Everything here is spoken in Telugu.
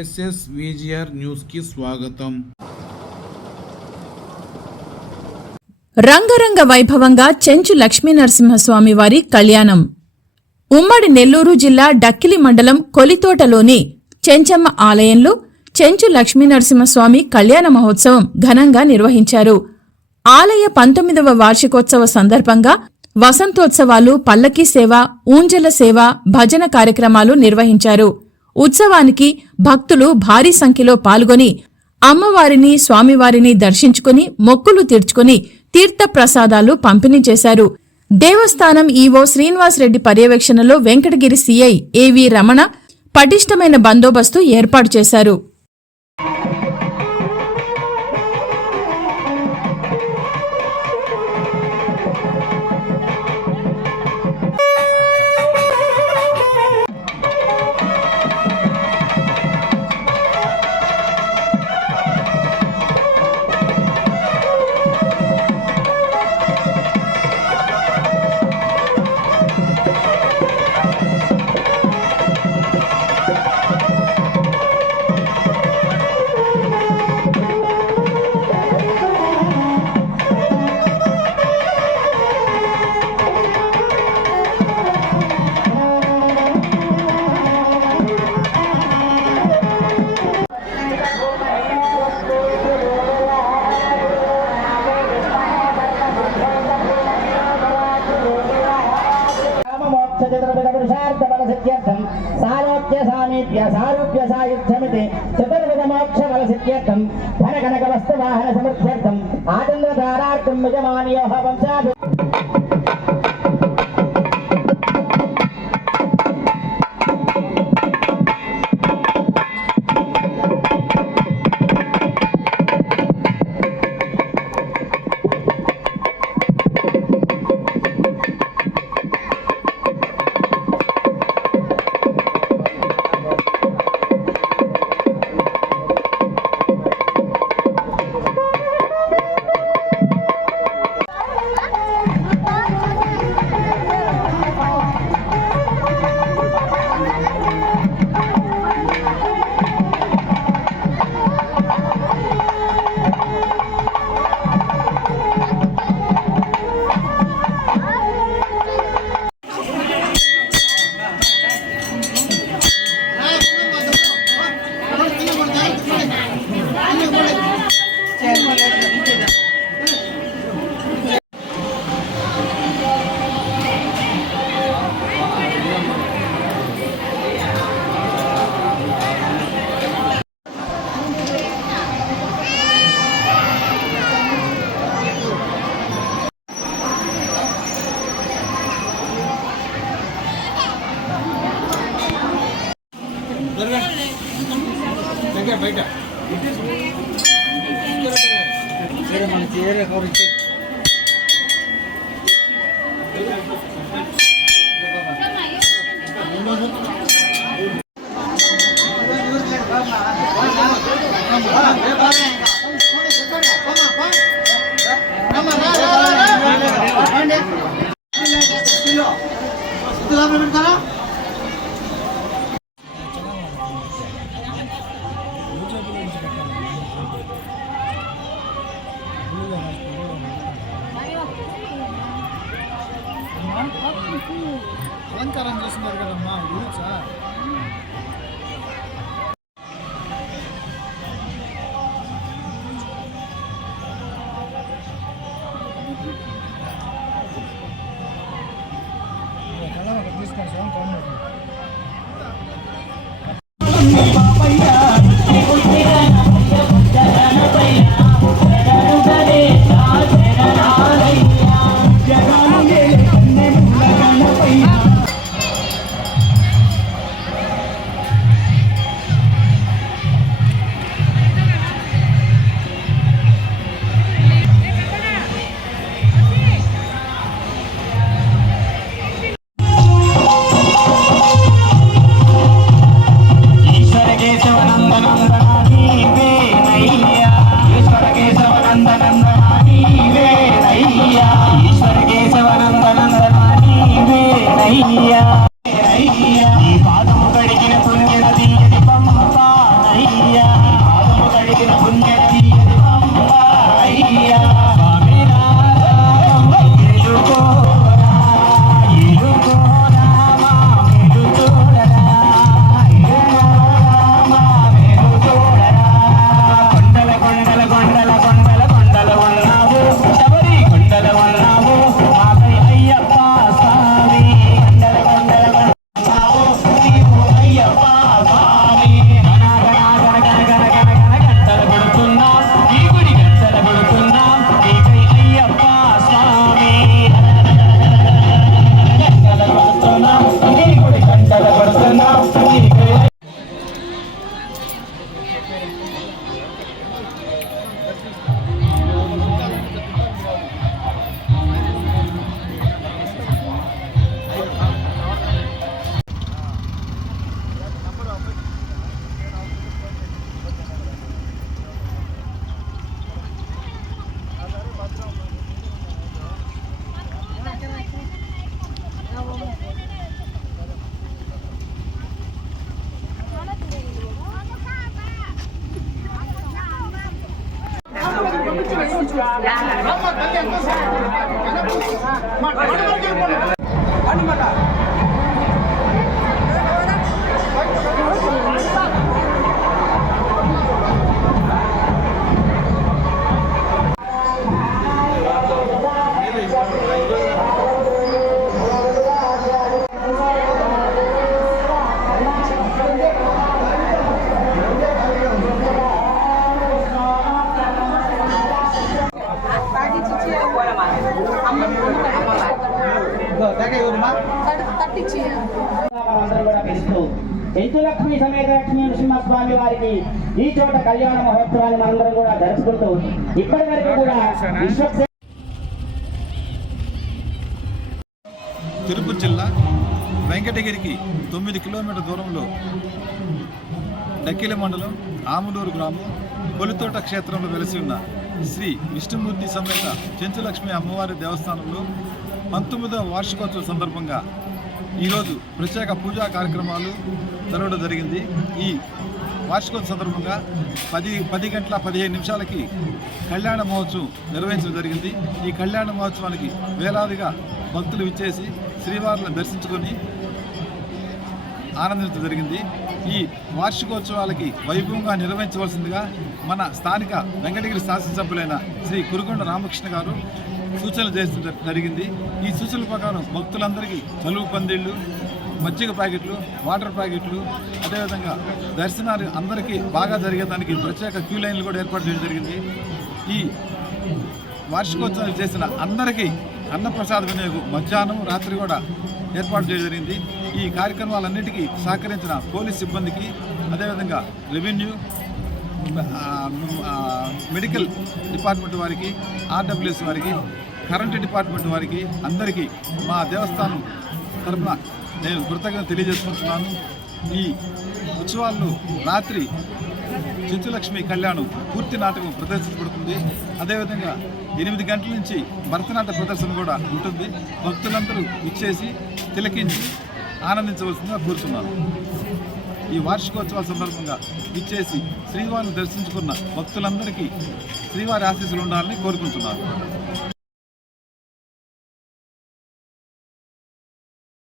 SSVGR న్యూస్ కి స్వాగతం. రంగరంగ వైభవంగా చెంచు లక్ష్మీనరసింహస్వామి వారి కళ్యాణం. ఉమ్మడి నెల్లూరు జిల్లా డక్కిలి మండలం కొలితోటలోని చెంచమ్మ ఆలయంలో చెంచు లక్ష్మీనరసింహస్వామి కళ్యాణ మహోత్సవం ఘనంగా నిర్వహించారు. ఆలయ 19వ వార్షికోత్సవ సందర్భంగా వసంతోత్సవాలు, పల్లకీ సేవ, ఊంజల సేవ, భజన కార్యక్రమాలు నిర్వహించారు. ఉత్సవానికి భక్తులు భారీ సంఖ్యలో పాల్గొని అమ్మవారిని, స్వామివారిని దర్శించుకుని మొక్కులు తీర్చుకుని తీర్థ ప్రసాదాలు పంపిణీ చేశారు. దేవస్థానం ఈవో శ్రీనివాసరెడ్డి పర్యవేక్షణలో వెంకటగిరి సీఐ ఏవి రమణ పటిష్టమైన బందోబస్తు ఏర్పాటు చేశారు. चतुर्विधमोक्षफलसिद्ध्यर्थं धनकनकवस्तुवाहन समृद्ध्यर्थं आचन्द्रधारार्थं यजमानयोः वंशाभि బయట మన చీర కవరించి అలంకారం చేస్తున్నారు కదమ్మా ఊచా తీసుకోండి అందరూ కూడా పిలుస్తూ చెంచులక్ష్మి సమేత లక్ష్మీ నరసింహస్వామి వారికి ఈ చోట కళ్యాణ మహోత్సవాన్ని మనందరం కూడా జరుపుకుంటూ ఇప్పటి వరకు కూడా విశ్వక్సేన తిరుపతి జిల్లా వెంకటగిరికి 9 కిలోమీటర్ల దూరంలో డక్కిలి మండలం ఆములూరు గ్రామం కొలితోట క్షేత్రంలో వెలసి ఉన్న శ్రీ విష్ణుమూర్తి సమేత చెంచులక్ష్మి అమ్మవారి దేవస్థానంలో 19వ వార్షికోత్సవం సందర్భంగా ఈరోజు ప్రత్యేక పూజా కార్యక్రమాలు జరగడం జరిగింది. ఈ వార్షికోత్సవం సందర్భంగా 10 గంటల 15 నిమిషాలకి కళ్యాణ మహోత్సవం నిర్వహించడం జరిగింది. ఈ కళ్యాణ మహోత్సవానికి వేలాదిగా భక్తులు విచ్చేసి శ్రీవారిని దర్శించుకొని ఆనందించడం జరిగింది. ఈ వార్షికోత్సవాలకి వైభవంగా నిర్వహించవలసిందిగా మన స్థానిక వెంకటగిరి శాసనసభ్యులైన శ్రీ కురుగొండ రామకృష్ణ గారు సూచనలు చేయడం జరిగింది. ఈ సూచనల ప్రకారం భక్తులందరికీ చలువు పందిళ్ళు, మజ్జిగ ప్యాకెట్లు, వాటర్ ప్యాకెట్లు, అదేవిధంగా దర్శనాలు అందరికీ బాగా జరిగేదానికి ప్రత్యేక క్యూ లైన్లు కూడా ఏర్పాటు చేయడం జరిగింది. ఈ వార్షికోత్సవాలు చేసిన అందరికీ అన్నప్రసాద వినియోగం మధ్యాహ్నం రాత్రి కూడా ఏర్పాటు చేయడం జరిగింది. ఈ కార్యక్రమాలన్నిటికీ సహకరించిన పోలీస్ సిబ్బందికి, అదేవిధంగా రెవెన్యూ, మెడికల్ డిపార్ట్మెంట్ వారికి, ఆర్డబ్ల్యూఎస్ వారికి, కరెంటు డిపార్ట్మెంట్ వారికి అందరికీ మా దేవస్థానం తరఫున నేను కృతజ్ఞత తెలియజేసుకుంటున్నాను. ఈ ఉత్సవాల్లో రాత్రి చెంచులక్ష్మి కళ్యాణం పూర్తి నాటకం ప్రదర్శించబడుతుంది. అదేవిధంగా 8 గంటల నుంచి భరతనాట్య ప్రదర్శన కూడా ఉంటుంది. భక్తులందరూ ఇచ్చేసి తిలకించి ఆనందించవలసిందిగా కోరుతున్నాను. ఈ వార్షికోత్సవాల సందర్భంగా ఇచ్చేసి శ్రీవారిని దర్శించుకున్న భక్తులందరికీ శ్రీవారి ఆశీస్సులు ఉండాలని కోరుకుంటున్నాను.